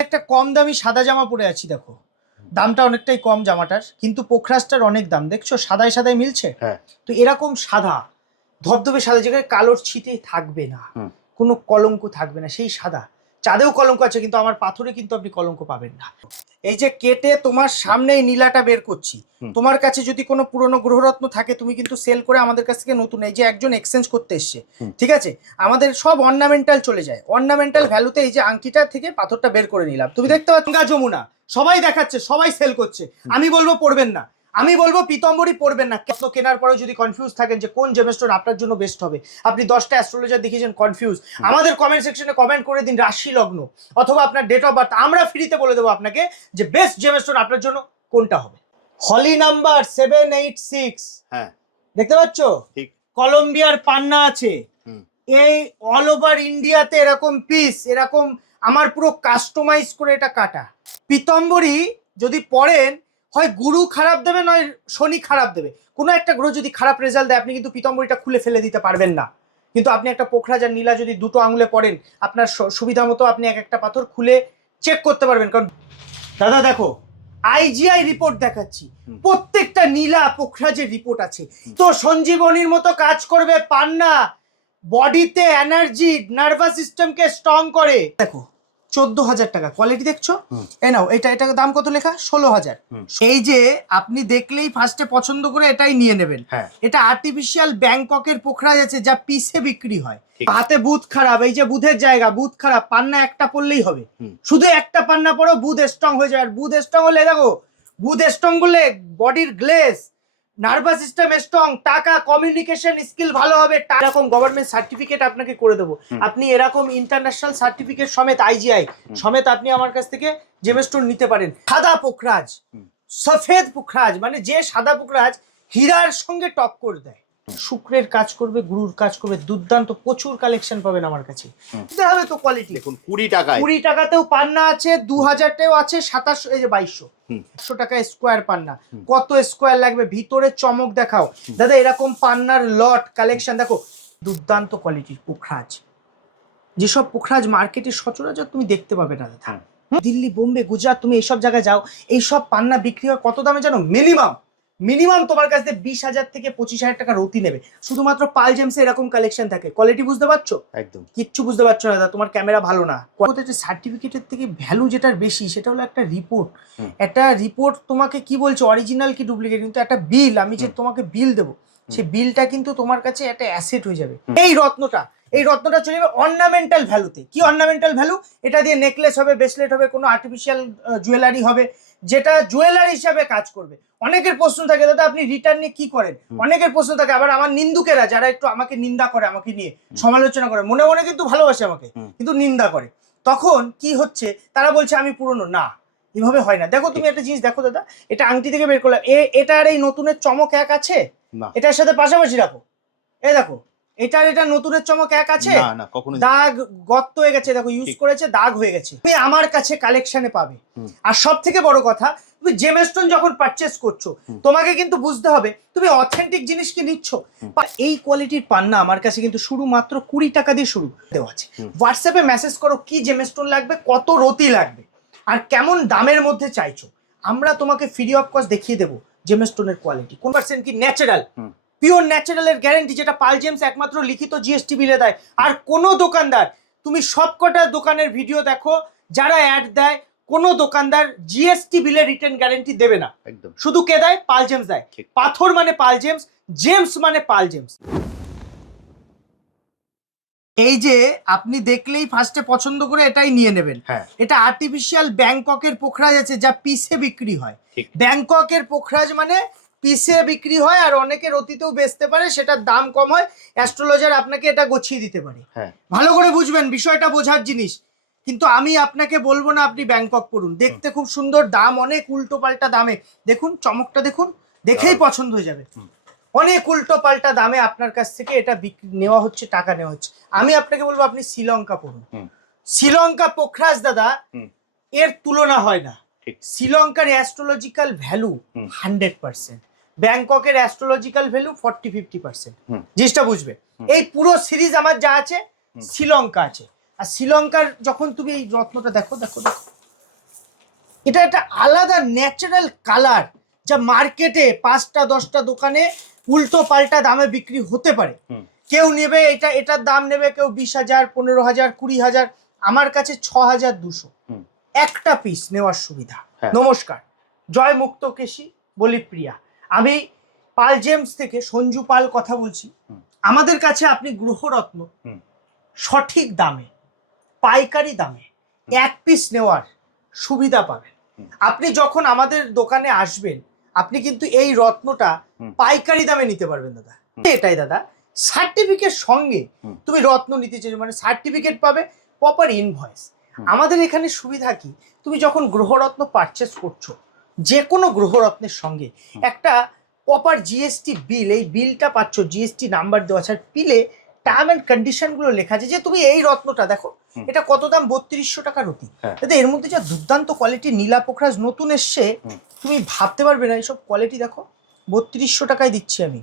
একটা কম দামি সাদা জামা পরে আছি, দেখো দামটা অনেকটাই কম জামাটার, কিন্তু পোখরাজটার অনেক দাম। দেখছো সাদায় সাদায় মিলছে। তো এরকম সাদা ধবধবে সাদা জায়গায় কালোর ছিটে থাকবে না, কোনো কলঙ্ক থাকবে না, সেই সাদা। চাঁদেও কলঙ্ক আছে কিন্তু আমার পাথরে কিন্তু আপনি কলঙ্ক পাবেন না। এই যে কেটে তোমার সামনেই নীলাটা বের করছি, তোমার কাছে যদি কোনো পুরনো গ্রহরত্ন থাকে তুমি কিন্তু সেল করে আমাদের কাছ থেকে নতুন, এই যে একজন এক্সচেঞ্জ করতে এসছে, ঠিক আছে, আমাদের সব অর্নামেন্টাল চলে যায়, অর্নামেন্টাল ভ্যালুতে এই যে আংটিটা থেকে পাথরটা বের করে নিলাম। তুমি দেখতে পাচ্ছ গঙ্গা যমুনা সবাই দেখাচ্ছে, সবাই সেল করছে, আমি বলবো পড়বেন না, আমি বলবো পীতম্বরী পড়বেন না। কেনার পরেও যদি কনফিউজ থাকেন যে কোন জেমস্টোন আপনার জন্য বেস্ট হবে, আপনি 10টা অ্যাস্ট্রোলজার দেখিয়েছেন কনফিউজ, আমাদের কমেন্ট সেকশনে কমেন্ট করে দিন রাশি লগ্ন অথবা আপনার ডেট অফ বার্থ, আমরা ফ্রিতে বলে দেবো আপনাকে যে বেস্ট জেমস্টোন আপনার জন্য কোনটা হবে। হলি নাম্বার 786, হ্যাঁ দেখতে পাচ্ছ, কলম্বিয়ার পান্না আছে, এই অল ওভার ইন্ডিয়াতে এরকম পিস, এরকম আমার পুরো কাস্টমাইজ করে এটা কাটা। পীতম্বরী যদি পড়েন, হয় গুরু খারাপ দেবে নয় শনি খারাপ দেবে, কোনো একটা গ্রহ যদি খারাপ রেজাল্ট দেয় আপনি কিন্তু পীতম্বরীটা খুলে ফেলে দিতে পারবেন না। কিন্তু আপনি একটা পোখরাজ আর নীলা যদি দুটো আঙুলে পড়েন, আপনার সুবিধা মতো আপনি এক একটা পাথর খুলে চেক করতে পারবেন। কারণ দাদা দেখো আইজিআই রিপোর্ট দেখাচ্ছি, প্রত্যেকটা নীলা পোখরাজের রিপোর্ট আছে। তো সঞ্জীবনীর মতো কাজ করবে পান্না, বডিতে এনার্জি, নার্ভাস সিস্টেমকে স্ট্রং করে। দেখো 14,000 টাকা, কোয়ালিটি দেখছো, এই নাও, এটা দাম কত লেখা, 16,000। এই যে আপনি দেখলেই ফার্স্টে পছন্দ করে এটাই নিয়ে নেবেন। এটা আর্টিফিশিয়াল ব্যাংককের পোখরাজ আছে যা পিসে বিক্রি হয়। হাতে বুধ খারাপ, এই যে বুধের জায়গা, বুধ খারাপ, পান্না একটা পড়লেই হবে, শুধু একটা পান্না পড়ো বুধ স্ট্রং হয়ে যায়। আর বুধ স্ট্রং হলে দেখো, বুধ স্ট্রং হলে বডির গ্লেজ, নার্ভাস সিস্টেম স্ট্রং, টাকা কমিউনিকেশন স্কিল ভালো হবে। এরকম গভর্নমেন্ট সার্টিফিকেট আপনাকে করে দেবো, আপনি এরকম ইন্টারন্যাশনাল সার্টিফিকেট সমেত আইজিআই সমেত আপনি আমার কাছ থেকে জেমস্টোন নিতে পারেন। সাদা পোখরাজ, সফেদ পোখরাজ, মানে যে সাদা পোখরাজ হীরার সঙ্গে টক্কর দেয়। শুক্রের কাজ করবে, গুরুর কাজ করবে, দুর্দান্ত, প্রচুর কালেকশন পাবেন আমার কাছে। হবে তো কোয়ালিটি দেখুন, 20 টাকাতেও পান্না আছে, 2000টাও আছে, 2700, এই যে 2200 টাকা স্কোয়ার পান্না। কত স্কোয়ার লাগবে, ভিতরে চমক দেখাও দাদা। এরকম পান্নার লট কালেকশন দেখো, দুর্দান্ত কোয়ালিটির পোখরাজ, যেসব পোখরাজ মার্কেটে সচরাচর তুমি দেখতে পাবে না দাদা। দিল্লি, বোম্বে, গুজরাট, তুমি এইসব জায়গায় যাও, এইসব পান্না বিক্রি হয় কত দামে জানো? মিনিমাম তোমার কাছে 20,000 থেকে 25,000 টাকা রতি নেবে, শুধুমাত্র পাল জেমসে এরকম কালেকশন থাকে। কোয়ালিটি বুঝতে পারছো? একদম কিচ্ছু বুঝতে পারছো না দাদা, তোমার ক্যামেরা ভালো না। সার্টিফিকেটের থেকে ভ্যালু যেটার বেশি সেটা হলো একটা রিপোর্ট। একটা রিপোর্ট তোমাকে কি বলছো, অরিজিনাল কি ডুপ্লিকেট, কিন্তু একটা বিল, আমি যে তোমাকে বিল দেবো, সেই বিলটা কিন্তু তোমার কাছে একটা অ্যাসেট হয়ে যাবে। এই রত্নটা চলে যাবে অর্নামেন্টাল ভ্যালুতে। কি অর্নামেন্টাল ভ্যালু? এটা দিয়ে নেকলেস হবে, ব্রেসলেট হবে, কোনো আর্টিফিশিয়াল জুয়েলারি হবে, যেটা জুয়েলারি হিসাবে কাজ করবে। অনেকের প্রশ্ন থাকে দাদা আপনি রিটার্ন নিয়ে কি করেন, অনেকের প্রশ্ন থাকে। আবার আমার নিন্দুকেরা যারা একটু আমাকে নিন্দা করে, আমাকে নিয়ে সমালোচনা করে, মনে মনে কিন্তু ভালোবাসে আমাকে, কিন্তু নিন্দা করে, তখন কি হচ্ছে, তারা বলছে আমি পুরনো না, এভাবে হয় না। দেখো তুমি একটা জিনিস দেখো দাদা, এটা আংটি থেকে বের করলাম, এটা আর এই নতুনের চমক এক আছে? এটার সাথে পাশাপাশি রাখো, এই দেখো, এটা নতুনের চমক এক আছে? দাগ গর্ত হয়ে গেছে, দেখো ইউজ করেছে, দাগ হয়ে গেছে। তুমি আমার কাছে কালেকশনে পাবে। আর সব থেকে বড় কথা, তুমি জেমস্টোন যখন পারচেস করছো, তোমাকে কিন্তু বুঝতে হবে তুমি অথেন্টিক জিনিস কি নিচ্ছ। এই কোয়ালিটির পান্না আমার কাছে কিন্তু শুরু মাত্র 20 টাকা দিয়ে শুরু দেওয়া আছে। হোয়াটসঅ্যাপে মেসেজ করো কি জেমস্টোন লাগবে, কত রতি লাগবে, আর কেমন দামের মধ্যে চাইছো, আমরা তোমাকে ফ্রি অফ কস্ট দেখিয়ে দেবো জেমস্টোনের কোয়ালিটি কোন পার্সেন্ট কি ন্যাচারাল, পিওর ন্যাচারালের গ্যারান্টি, যেটা পাল জেমস একমাত্র লিখিত জিএসটি বিলে দেয়। আর কোনো দোকানদার, তুমি সবকটা দোকানের ভিডিও দেখো, যারা অ্যাড দেয়, কোনো দোকানদার জিএসটি বিলে রিটার্ন গ্যারান্টি দেবে না। একদম, শুধু কে দেয়? পাল জেমস দেয়। পাথর মানে পাল জেমস, জেমস মানে পাল জেমস। এই যে আপনি দেখলেই ফার্স্টে পছন্দ করে এটাই নিয়ে নেবেন। এটা আর্টিফিশিয়াল ব্যাংককের পোখরাজ আছে যা পিসে বিক্রি হয়। ব্যাংককের পোখরাজ মানে পিসে বিক্রি হয়, আর অনেকের অতীতেও বেচতে পারে, সেটার দাম কম হয়, অ্যাস্ট্রোলজার আপনাকে এটা গুছিয়ে দিতে পারে। ভালো করে বুঝবেন, বিষয়টা বোঝার জিনিস। কিন্তু আমি আপনাকে বলবো না আপনি ব্যাংকক পড়ুন, দেখতে খুব সুন্দর, দাম অনেক উল্টো পাল্টা দামে। দেখুন চমকটা দেখুন, দেখেই পছন্দ হয়ে যাবে। অনেক উল্টো পাল্টা দামে আপনার কাছ থেকে এটা নেওয়া হচ্ছে, টাকা নেওয়া হচ্ছে। আমি আপনাকে বলবো আপনি শ্রীলঙ্কা পড়ুন, শ্রীলঙ্কা পোখরাজ দাদা এর তুলনা হয় না। শ্রীলঙ্কার অ্যাস্ট্রোলজিক্যাল ভ্যালু 100%, ব্যাংককের অ্যাস্ট্রোলজিক্যাল ভ্যালু 40-50%। জিনিসটা বুঝবে। এই পুরো সিরিজ আমার যা আছে শ্রীলঙ্কা আছে। আর শ্রীলঙ্কার যখন তুমি এই রত্নটা দেখো, দেখো দেখো এটা একটা আলাদা ন্যাচারাল কালার, যা মার্কেটে 5টা 10টা দোকানে উল্টো পাল্টা দামে বিক্রি হতে পারে। কেউ নেবে এটার দাম নেবে কেউ 20,000, 15,000, 20,000, আমার কাছে 6,200 একটা পিস নেওয়ার সুবিধা। নমস্কার, জয় মুক্তকেশী, বলি প্রিয়া, আমি পাল জেমস থেকে সঞ্জু পাল কথা বলছি। আমাদের কাছে আপনি গ্রহরত্ন সঠিক দামে, পাইকারি দামে এক পিস নেওয়ার সুবিধা পাবেন। আপনি যখন আমাদের দোকানে আসবেন, আপনি কিন্তু এই রত্নটা পাইকারি দামে নিতে পারবেন দাদা। এটাই দাদা, সার্টিফিকেট সঙ্গে তুমি রত্ন নিতে চাইছো মানে সার্টিফিকেট পাবে, প্রপার ইনভয়েস। আমাদের এখানে সুবিধা কি, তুমি যখন গ্রহরত্ন পারচেস করছো, যে কোনো গ্রহরত্নের সঙ্গে একটা প্রপার জিএসটি বিল, এই বিলটা পাচ্ছ, জিএসটি নাম্বার দেওয়া আছে, আর বিলে টার্ম অ্যান্ড কন্ডিশন গুলো লেখা আছে যে তুমি এই রত্নটা দেখো, এটা কত দাম, 3200 টাকা রতি। এর মধ্যে যা দুর্দান্ত কোয়ালিটি নীলা পোখরাজ নতুন এসছে, তুমি ভাবতে পারবে না। এইসব কোয়ালিটি দেখো, 3200 টাকায় দিচ্ছি আমি,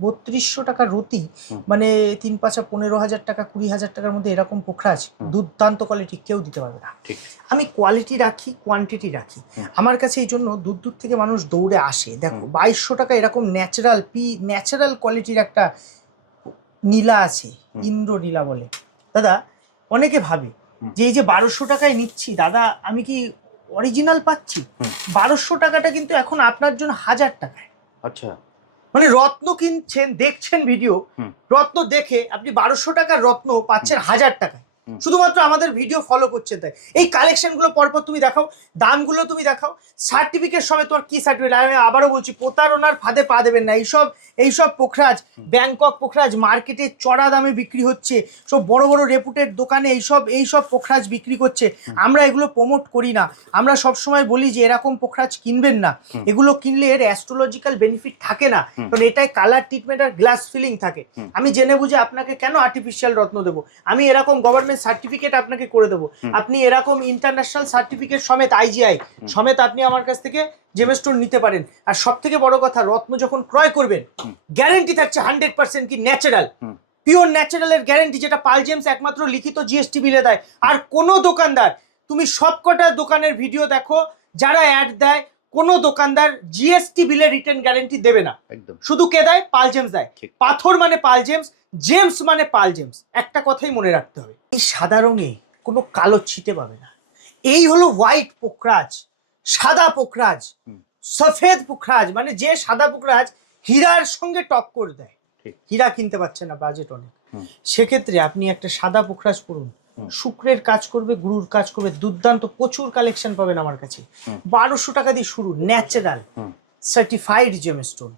3200 টাকা রতি, মানে 3-5 15,000 টাকা, 20,000 টাকার মধ্যে এরকম পোখরাজ দুর্দান্ত কোয়ালিটি কেউ দিতে পারবে না। আমি কোয়ালিটি রাখি, কোয়ান্টিটি রাখি। আমার কাছে এই জন্য দূর দূর থেকে মানুষ দৌড়ে আসে। দেখো 2200 টাকা এরকম ন্যাচারাল কোয়ালিটির একটা নীলা আছে, ইন্দ্র নীলা বলে। দাদা অনেকে ভাবে যে এই যে 1200 টাকায় নিচ্ছি দাদা, আমি কি অরিজিনাল পাচ্ছি? 1200 টাকাটা কিন্তু এখন আপনার জন্য 1000 টাকায়। আচ্ছা, মানে রত্ন কিনছেন, দেখছেন ভিডিও, রত্ন দেখে আপনি 1200 টাকার রত্ন পাচ্ছেন 1000 টাকায়, শুধুমাত্র আমাদের ভিডিও ফলো করছেন তাই। এই কালেকশনগুলো পরপর তুমি দেখাও, দামগুলো তুমি দেখাও, সার্টিফিকেট সমেত। তোমার কি সার্টিফিকেট? আমি আবারও বলছি, প্রতারণার ফাঁদে পা দেবেন না। এইসব পোখরাজ, ব্যাংকক পোখরাজ মার্কেটে চড়া দামে বিক্রি হচ্ছে, সব বড় বড় রেপুটেড দোকানে এইসব পোখরাজ বিক্রি করছে। আমরা এগুলো প্রমোট করি না। আমরা সবসময় বলি যে এরকম পোখরাজ কিনবেন না, এগুলো কিনলে এর অ্যাস্ট্রোলজিক্যাল বেনিফিট থাকে না, কারণ এটাই কালার ট্রিটমেন্ট আর গ্লাস ফিলিং থাকে। আমি জেনে বুঝে আপনাকে কেন আর্টিফিশিয়াল রত্ন দেবো? আমি এরকম গভর্নমেন্ট সার্টিফিকেট আপনাকে করে দেবো, আপনি এরকম ইন্টারন্যাশনাল সার্টিফিকেট সমেত, আইজিআই সমেত আপনি আমার কাছ থেকে জেমস্টোন নিতে পারেন। আর সব থেকে বড় কথা, রত্ন যখন ক্রয় করবেন গ্যারেন্টি থাকছে 100% কি ন্যাচারাল, পিওর ন্যাচারালের গ্যারেন্টি, যেটা পাল জেমস একমাত্র লিখিত জিএসটি বিলে দেয়। আর কোনো দোকানদার, তুমি সবকটা দোকানের ভিডিও দেখো, যারা অ্যাড দেয়, কোনো দোকানদার জিএসটি বিলে রিটার্ন গ্যারেন্টি দেবে না। শুধু কে দেয়? পাল জেমস দেয়। পাথর মানে পাল জেমস, জেমস মানে পাল জেমস। একটা কথাই মনে রাখতে হবে, এই সাদা রঙে কোনো কালো ছিটে পাবে না। এই হলো হোয়াইট পোখরাজ, সাদা পোখরাজ, সফেদ পোখরাজ, মানে যে সাদা পোখরাজ হীরার সঙ্গে টক্কর দেয়। হীরা কিনতে পারছে না, বাজেট অনেক, সেক্ষেত্রে আপনি একটা সাদা পোখরাজ করুন, শুক্রের কাজ করবে, গুরুর কাজ করবে, দুর্দান্ত। প্রচুর কালেকশন পাবেন আমার কাছে। 1200 টাকা দিয়ে শুরু, ন্যাচারাল সার্টিফাইড জেমস্টোন,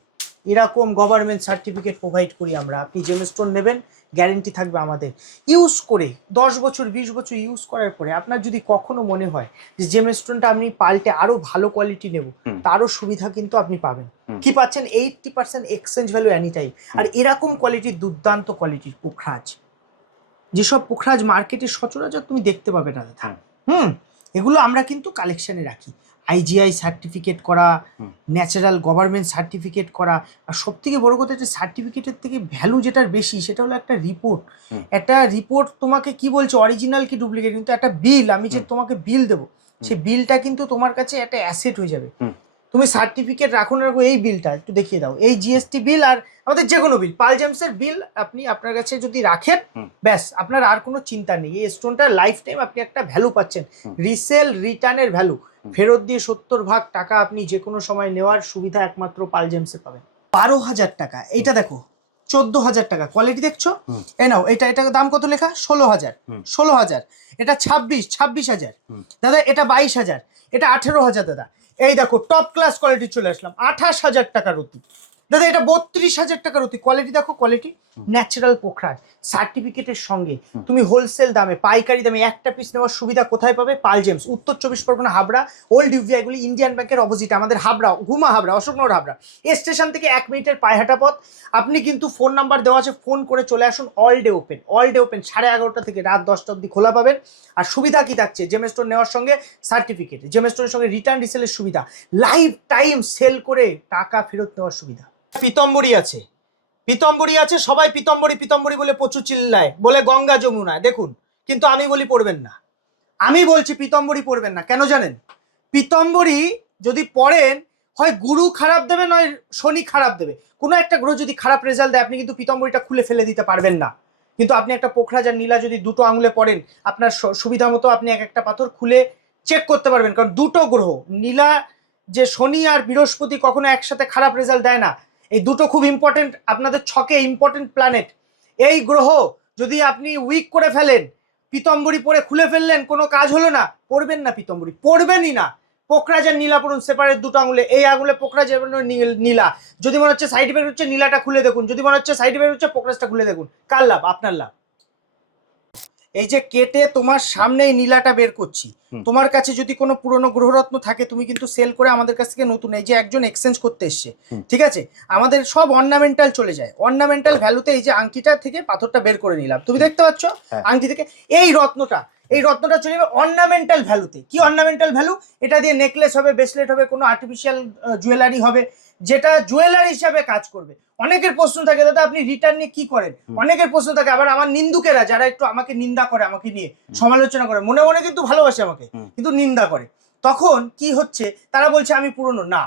এরকম গভর্নমেন্ট সার্টিফিকেট প্রোভাইড করি আমরা। আপনি জেমস্টোন নেবেন, গ্যারেন্টি থাকবে আমাদের। ইউজ করে 10 বছর 20 বছর ইউজ করার পরে আপনার যদি কখনো মনে হয় যে জেমস্টোনটা আপনি পাল্টে আরো ভালো কোয়ালিটি নেব, তারও সুবিধা কিন্তু আপনি পাবেন। কি পাচ্ছেন? 80% এক্সচেঞ্জ ভ্যালু এনি টাইম। আর এরকম কোয়ালিটির, দুর্দান্ত কোয়ালিটির পোখরাজ, যেসব পোখরাজ মার্কেটে সচরাচর তুমি দেখতে পাবে না দাদা, এগুলো আমরা কিন্তু কালেকশনে রাখি। আইজিআই সার্টিফিকেট করা, ন্যাচারাল গভর্নমেন্ট সার্টিফিকেট করা। আর সব থেকে বড় কথা, যে সার্টিফিকেটের থেকে ভ্যালু যেটার বেশি, সেটা হলো একটা রিপোর্ট। একটা রিপোর্ট তোমাকে কি বলছে, অরিজিনাল কি ডুপ্লিকেট, কিন্তু একটা বিল, আমি যে তোমাকে বিল দেবো, সেই বিলটা কিন্তু তোমার কাছে একটা অ্যাসেট হয়ে যাবে। তুমি সার্টিফিকেট রাখো না রাখো, এই বিলটা একটু দেখিয়ে দাও, এই জিএসটি বিল আর আমাদের যে কোনো বিল, পাল জেমসের বিল আপনি আপনার কাছে যদি রাখেন, ব্যাস আপনার আর কোনো চিন্তা নেই। এই স্টোনটার লাইফ টাইম আপনি একটা ভ্যালু পাচ্ছেন, রিসেল রিটার্নের ভ্যালু, ফেরত দিয়ে 70% টাকা আপনি যে কোনো সময় নেওয়ার সুবিধা একমাত্র পাল জেমসে পাবেন। 12,000 টাকা, এইটা দেখো 14,000 টাকা, কোয়ালিটি দেখছো? এই নাও, এটা দাম কত লেখা? 16,000। এটা 26,000 দাদা, এটা 22,000, এটা 18,000 দাদা। এই দেখো টপ ক্লাস কোয়ালিটি চলে আসলাম, 28,000 টাকার অতি দাদা। এটা 32,000 টাকার অতি। কোয়ালিটি দেখো, কোয়ালিটি ন্যাচারাল পোখরাজ সার্টিফিকেটের সঙ্গে তুমি হোলসেল দামে, পাইকারি দামে একটা পিস নেওয়ার সুবিধা কোথায় পাবে? পাল জেমস, উত্তর 24 পরগনা, হাবড়া, ওল্ড ইউভিআই গুলি, ইন্ডিয়ান ব্যাংকের অপোজিট, আমাদের হাবড়া, ঘুমা হাবড়া, অশোকনগর হাবড়া স্টেশন থেকে 1 মিনিটের পায়হাঁটা পথ। আপনি কিন্তু ফোন নাম্বার দেওয়া আছে, ফোন করে চলে আসুন। অল ডে ওপেন, 11:30 থেকে রাত 10টা অবধি খোলা পাবেন। আর সুবিধা কি থাকছে? জেমস্টোন নেওয়ার সঙ্গে সার্টিফিকেট, জেমস্টোনের সঙ্গে রিটার্ন রিসেলের সুবিধা, লাইফ টাইম সেল করে টাকা ফেরত নেওয়ার সুবিধা। পিতম্বরী আছে, সবাই পিতম্বরী বলে প্রচুর চিল্লায়, বলে গঙ্গা যমুনা, দেখুন, কিন্তু আমি বলি পড়বেন না। আমি বলছি পিতম্বরী পড়বেন না, কেন জানেন? পীতাম্বরী যদি পড়েন, হয় গুরু খারাপ দেবে নয় শনি খারাপ দেবে, কোনো একটা গ্রহ যদি খারাপ রেজাল্ট দেয় আপনি কিন্তু পীতাম্বরীটা খুলে ফেলে দিতে পারবেন না। কিন্তু আপনি একটা পোখরাজ আর নীলা যদি দুটো আঙুলে পড়েন, আপনার সুবিধা মতো আপনি এক একটা পাথর খুলে চেক করতে পারবেন। কারণ দুটো গ্রহ, নীলা যে শনি আর বৃহস্পতি কখনো একসাথে খারাপ রেজাল্ট দেয় না। এই দুটো খুব ইম্পর্টেন্ট, আপনাদের ছকে ইম্পর্টেন্ট প্ল্যানেট। এই গ্রহ যদি আপনি উইক করে ফেলেন, পীতাম্বরী পরে খুলে ফেললেন, কোনো কাজ হলো না, পড়বেন না পীতাম্বরী, পড়বেনই না। পোখরাজ আর নীলা পড়ুন সেপারেট দুটো আঙুলে, এই আঙুলে পোখরাজ নীলা। যদি মনে হচ্ছে সাইড ইফেক্ট হচ্ছে, নীলাটা খুলে দেখুন। যদি মনে হচ্ছে সাইড ইফেক্ট হচ্ছে, পোখরাজটা খুলে দেখুন। কার লাভ? আপনার লাভ। এই যে কেটে তোমার সামনেই নীলাটা বের করছি, তোমার কাছে যদি কোনো পুরনো গ্রহরত্ন থাকে তুমি কিন্তু সেল করে আমাদের কাছ থেকে নতুন, এই যে একজন এক্সচেঞ্জ করতে এসছে, ঠিক আছে, আমাদের সব অর্নামেন্টাল চলে যায়। অর্নামেন্টাল ভ্যালুতে এই যে আংটিটা থেকে পাথরটা বের করে নিলাম, তুমি দেখতে পাচ্ছ আংটি থেকে এই রত্নটা চলে যাবে অর্নামেন্টাল ভ্যালুতে। কি অর্নামেন্টাল ভ্যালু? এটা দিয়ে নেকলেস হবে, ব্রেসলেট হবে, কোনো আর্টিফিশিয়াল জুয়েলারি হবে, যেটা জুয়েলারি হিসাবে কাজ করবে। অনেকের প্রশ্ন থাকে, দাদা আপনি রিটার্ন নিয়ে কি করেন? অনেকের প্রশ্ন থাকে। আবার আমার নিন্দুকেরা যারা একটু আমাকে নিন্দা করে, আমাকে নিয়ে সমালোচনা করে, মনে মনে কিন্তু ভালোবাসে আমাকে, কিন্তু নিন্দা করে, তখন কি হচ্ছে, তারা বলছে আমি পুরনো না,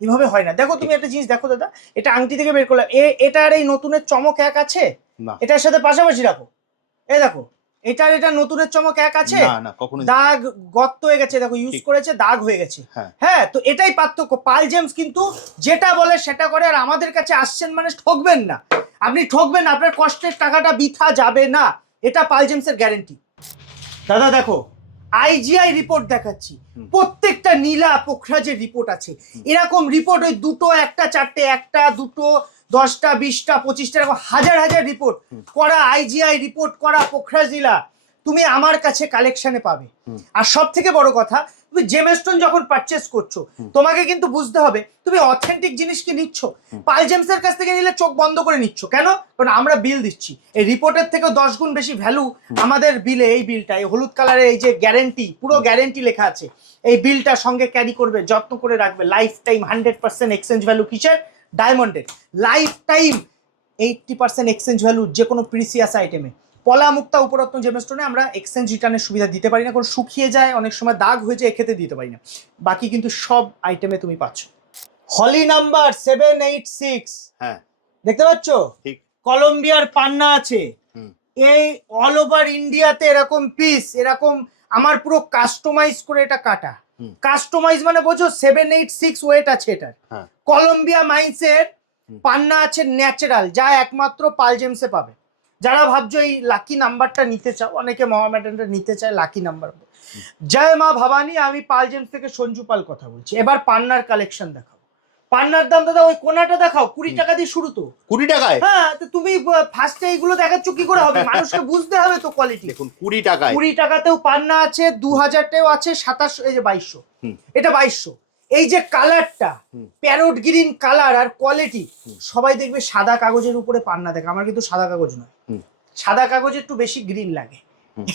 এভাবে হয় না। দেখো তুমি একটা জিনিস দেখো দাদা, এটা আংটি থেকে বের করলাম, এটা আর এই নতুনের চমক এক আছে? এটার সাথে পাশাপাশি রাখো, এই দেখো এটার এটা নতুনের চমক এক আছে? দাগ গর্ত হয়ে গেছে, দেখো ইউজ করেছে, দাগ হয়ে গেছে। হ্যাঁ, তো এটাই পার্থক্য। পাল জেমস কিন্তু যেটা বলে সেটা করে, আর আমাদের কাছে আসছেন মানে ঠকবেন না। আপনি ঠকবেন না, আপনার কষ্টের টাকাটা বৃথা যাবে না, এটা পাল জেমসের গ্যারেন্টি। দাদা দেখো আইজিআই রিপোর্ট দেখাচ্ছি, প্রত্যেকটা নীলা পোখরাজের রিপোর্ট আছে। এরকম রিপোর্ট ওই দুটো, একটা, চারটে, একটা, দুটো, 10টা, 20টা, 25টা, এরকম হাজার হাজার রিপোর্ট করা, আইজিআই রিপোর্ট করা পোখরাজ নীলা তুমি আমার কাছে কালেকশনে পাবে। আর সব থেকে বড় কথা, তুমি জেমস্টোন যখন পারচেস করছো, তোমাকে কিন্তু বুঝতে হবে তুমি অথেন্টিক জিনিস কি নিচ্ছ। পাল জেমসের কাছ থেকে নিলে চোখ বন্ধ করে নিচ্ছ, কেন? কারণ আমরা বিল দিচ্ছি, এই রিপোর্টের থেকে 10 গুণ বেশি ভ্যালু আমাদের বিলে। এই বিলটা, এই হলুদ কালারের এই যে গ্যারেন্টি, পুরো গ্যারেন্টি লেখা আছে, এই বিলটা সঙ্গে ক্যারি করবে, যত্ন করে রাখবে। Life time 100% exchange value. কিসের? ডায়মন্ডের লাইফ টাইম 80% এক্সচেঞ্জ ভ্যালু যে কোনো প্রিসিয়াস আইটেমে। পলা মুক্তা উপরত্ন জেমস্টোনে আমরা এক্সচেঞ্জ রিটার্নের সুবিধা দিতে পারি না, কারণ শুকিয়ে যায়, অনেক সময় দাগ হয়ে যায়, খেতে দিতে পারি না। বাকি কিন্তু সব আইটেমে তুমি পাচ্ছ। হলি নাম্বার 786, হ্যাঁ দেখতে পাচ্ছ, কলম্বিয়ার পান্না আছে। এই অল ওভার ইন্ডিয়াতে এরকম পিস, এরকম আমার পুরো কাস্টমাইজ করে এটা কাটা। কাস্টমাইজ মানে বোঝো, 786 ওয়েট আছে এটার। কলম্বিয়া মাইন্সের পান্না আছে ন্যাচারাল, যা একমাত্র পাল জেমসে পাবে। যারা ভাবছো এই লাকি নাম্বারটা নিতে চাও, অনেকে মহামেডানটা নিতে চায় লাকি নাম্বার। জয় মা ভবানী, আমি পাল জেমস থেকে সঞ্জু পাল কথা বলছি। এবার পান্নার কালেকশন দেখাও। পান্নার দাম দাদা ওই কোনাটা দেখাও, 20 টাকা দিয়ে শুরু তো। 20 টাকায়? হ্যাঁ, তো তুমি ফার্স্টে এইগুলো দেখাচ্ছ কি করে হবে? মানুষকে বুঝতে হবে তো কোয়ালিটি। দেখুন 20 টাকায়, 20 টাকাতেও পান্না আছে, 2000টাও আছে, 2700, এই যে 2200, এটা 2200। এই যে কালারটা প্যারোট গ্রিন কালার আর কোয়ালিটি, সবাই দেখবে সাদা কাগজের উপরে পান্না দেখে, আমার কিন্তু সাদা কাগজ নয়, সাদা কাগজে একটু বেশি গ্রিন লাগে।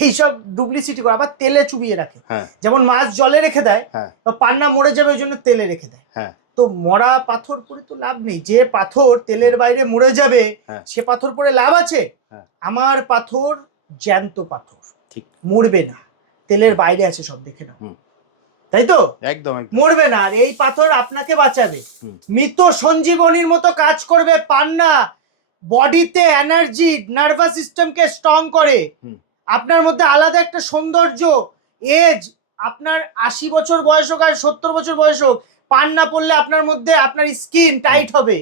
এইসব ডুপ্লিসিটি করে আবার তেলে চুবিয়ে রাখে, যেমন মাছ জলে রেখে দেয়, পান্না মরে যাবে ওই জন্য তেলে রেখে দেয়। তো মরা পাথর পরে তো লাভ নেই, যে পাথর তেলের বাইরে মরে যাবে সে পাথর পরে লাভ আছে? আমার পাথর জ্যান্ত পাথর, ঠিক মরবে না, তেলের বাইরে আছে সব, দেখে নাও, তাই তো? একদম মরবে না। আর এই পাথর আপনাকে বাঁচাবে, মৃত সঞ্জীবনীর মতো কাজ করবে। পান্না বডিতে এনার্জি, নার্ভাস সিস্টেমকে স্ট্রং করে, আপনার মধ্যে আলাদা একটা সৌন্দর্য, এজ, আপনার 80 বছর বয়স হোক আর 70 বছর বয়স হোক, পান্না পড়লে আপনার মধ্যে আপনার স্কিন টাইট হবে,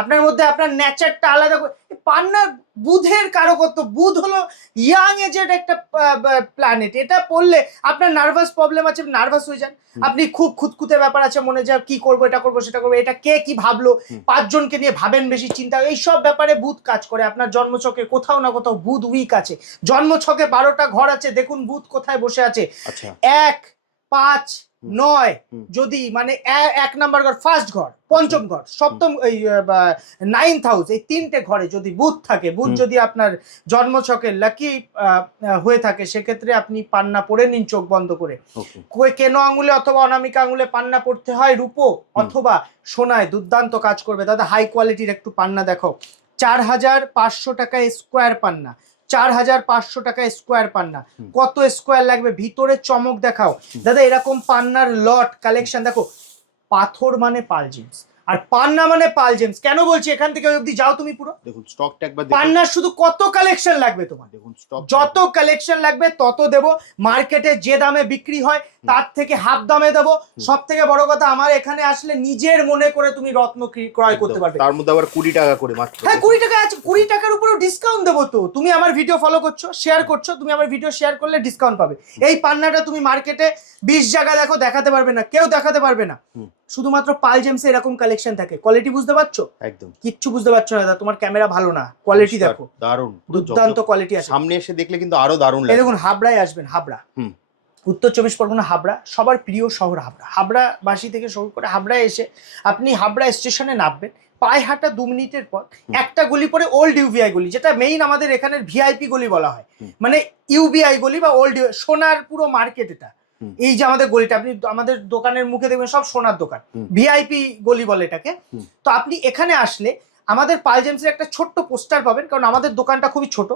আপনার মধ্যে আপনার নেচারটা আলাদা। পান্না বুধের কারকত্ব, বুধ হলো ইয়াং এজেড একটা প্ল্যানেট। এটা পড়লে আপনার নার্ভাস প্রবলেম আছে, নার্ভাস হয়ে যান, আপনি খুব খুঁতখুঁতে ব্যাপার আছে, মনে যায় কি করবো, এটা করবো, সেটা করবো, এটা কে কি ভাবলো, 5 জনকে নিয়ে ভাবেন বেশি, চিন্তা, এইসব ব্যাপারে বুধ কাজ করে। আপনার জন্মছকে কোথাও না কোথাও বুধ উইক আছে, জন্মছকে 12টা ঘর আছে, দেখুন বুধ কোথায় বসে আছে। 1, 5, 9, যদি মানে 1 নাম্বার ঘর, ফার্স্ট ঘর, পঞ্চম ঘর, সপ্তম, এই 9th হাউস, এই 3টে ঘরে যদি বুধ থাকে, বুধ যদি আপনার জন্মছকে লাকি হয়ে থাকে, সেক্ষেত্রে আপনি পান্না পরে নিন চোখ বন্ধ করে। কেন আঙুলে অথবা অনামিকা আঙুলে পান্না পড়তে হয়, রূপো অথবা সোনায়, দুর্দান্ত কাজ করবে। দাদা হাই কোয়ালিটির একটু পান্না দেখো, 4500 টাকায় স্কোয়ার পান্না, 4,500 টাকা স্কোয়ার পান্না। কত স্কোয়ার লাগবে, ভিতরে চমক দেখাও দাদা। এরকম পান্নার লট কালেকশন দেখো। পাথর মানে পাল জেমস, আর পান্না মানে পাল জেমস। কেন বলছি, এখান থেকে ওই অবধি যাও তুমি পুরো দেখুন স্টকটা একবার দেখুন। পান্নার শুধু কত কালেকশন লাগবে তোমার, দেখুন স্টক যত কালেকশন লাগবে তত দেবো। মার্কেটে যে দামে বিক্রি হয় তার থেকে হাফ দামে দেবো। সব থেকে বড় কথা, আমার এখানে আসলে নিজের মনে করে তুমি রত্ন ক্রয় করতে পারবে। তার মধ্যে আবার 20 টাকা করে মাত্র। হ্যাঁ 20 টাকা আছে, 20 টাকার উপরেও ডিসকাউন্ট দেবো। তো তুমি আমার ভিডিও ফলো করছো, শেয়ার করছো, তুমি আমার ভিডিও শেয়ার করলে ডিসকাউন্ট পাবে। এই পান্নাটা তুমি মার্কেটে 20 জায়গা দেখো, দেখাতে পারবে না, কেউ দেখাতে পারবে না। শুধুমাত্র পাল জেমসে এরকম কালেকশন থাকে। কোয়ালিটি বুঝতে পারছো? একদম কিচ্ছু বুঝতে পারছো না দাদা, তোমার ক্যামেরা ভালো না। কোয়ালিটি দেখো, দারুণ, দুর্দান্ত কোয়ালিটি আছে। সামনে এসে দেখলে কিন্তু আরো দারুণ লাগে। দেখুন হাবড়ায় আসবেন, হাবড়া, উত্তর 24 পরগনা হাবড়া, সবার প্রিয় শহর হাবড়া। হাবড়াবাসী থেকে শুরু করে হাবড়ায় এসে আপনি হাবড়া স্টেশনে নামবেন, পায়ে হাঁটা 2 মিনিটের পর একটা গলি পরে ওল্ড ইউবিআই গলি, যেটা মেইন আমাদের এখানের ভিআইপি গলি বলা হয়। মানে ইউবিআই গলি বা ওল্ড সোনার পুরো মার্কেট এটা। এই যে আমাদের গলিটা, আপনি আমাদের দোকানের মুখে দেখবেন সব সোনার দোকান, ভিআইপি গলি বলে এটাকে। তো আপনি এখানে আসলে আমাদের পাল জেমসের একটা ছোট্ট পোস্টার পাবেন, কারণ আমাদের দোকানটা খুবই ছোট।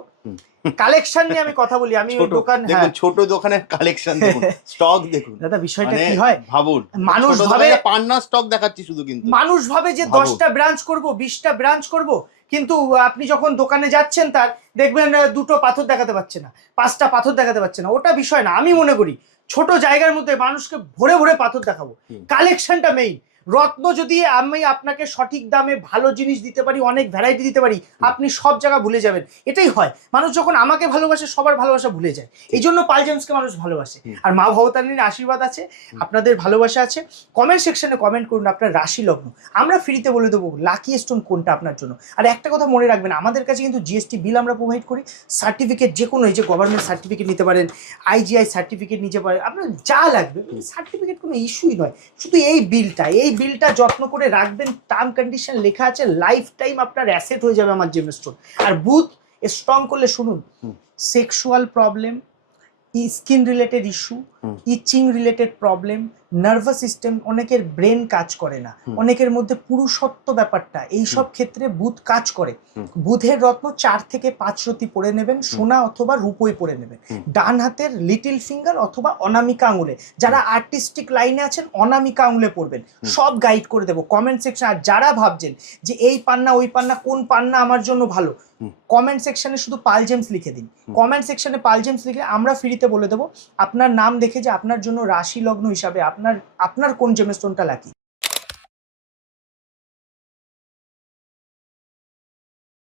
কালেকশন নিয়ে আমি কথা বলি, আমি ওই দোকান, দেখুন ছোট দোকানের কালেকশন দেখুন, স্টক দেখুন দাদা। বিষয়টা কি হয়, ভাবুন, মানুষ ভাবে পান্না স্টক দেখাচ্ছি শুধু, কিন্তু মানুষ ভাবে যে 10টা ব্রাঞ্চ করব, 20টা ব্রাঞ্চ করব, কিন্তু আপনি যখন দোকানে যাচ্ছেন তার দেখবেন 2টো পাথর দেখাতে পাচ্ছে না, 5টা পাথর দেখাতে পাচ্ছে না। ওটা বিষয় না। আমি মনে করি ছোট জায়গার মধ্যে মানুষকে ভরে ভরে পাথর দেখাবো। কালেকশনটা মেইন। রত্ন যদি আমি আপনাকে সঠিক দামে ভালো জিনিস দিতে পারি, অনেক ভ্যারাইটি দিতে পারি, আপনি সব জায়গা ভুলে যাবেন। এটাই হয়, মানুষ যখন আমাকে ভালোবাসে সবার ভালোবাসা ভুলে যায়। এই জন্য পাল জেমসকে মানুষ ভালোবাসে। আর মা ভবতারিণীর আশীর্বাদ আছে, আপনাদের ভালোবাসা আছে। কমেন্ট সেকশনে কমেন্ট করুন আপনার রাশি লগ্ন, আমরা ফ্রিতে বলে দেবো লাকি স্টোন কোনটা আপনার জন্য। আর একটা কথা মনে রাখবেন, আমাদের কাছে কিন্তু জিএসটি বিল আমরা প্রোভাইড করি, সার্টিফিকেট যে কোনো, এই যে গভর্নমেন্ট সার্টিফিকেট নিতে পারেন, আইজিআই সার্টিফিকেট নিতে পারেন, আপনার যা লাগবে সার্টিফিকেট কোনো ইস্যুই নয়। শুধু এই বিলটা যত্ন করে রাখবেন, টার্ম কন্ডিশন লেখা আছে, লাইফ টাইম আপনার অ্যাসেট হয়ে যাবে আমার জেম স্টোন। আর বুথ স্ট্রং করলে শুনুন, sexual problem, skin related issue, itching related problem, nervous system, অনেকের ব্রেন কাজ করে না, অনেকের মধ্যে পুরুষত্ব ব্যাপারটা, এইসব ক্ষেত্রে বুধ কাজ করে। বুধের রত্ন 4 থেকে 5 রতি পরে নেবেন, সোনা অথবা রূপোই পরে নেবেন। ডান হাতের লিটিল ফিঙ্গার অথবা অনামিকা আঙুলে, যারা আর্টিস্টিক লাইনে আছেন অনামিকা আঙুলে পড়বেন। সব গাইড করে দেবো কমেন্ট সেকশন। আর যারা ভাবছেন যে এই পান্না ওই পান্না, কোন পান্না আমার জন্য ভালো, কমেন্ট সেকশনে শুধু পাল জেমস লিখে দিন। কমেন্ট সেকশনে পাল জেমস লিখে আমরা ফ্রিতে বলে দেবো আপনার নাম দেখে যে আপনার জন্য রাশি লগ্ন হিসাবে আপনার কোন জেমস্টোনটা লাকি।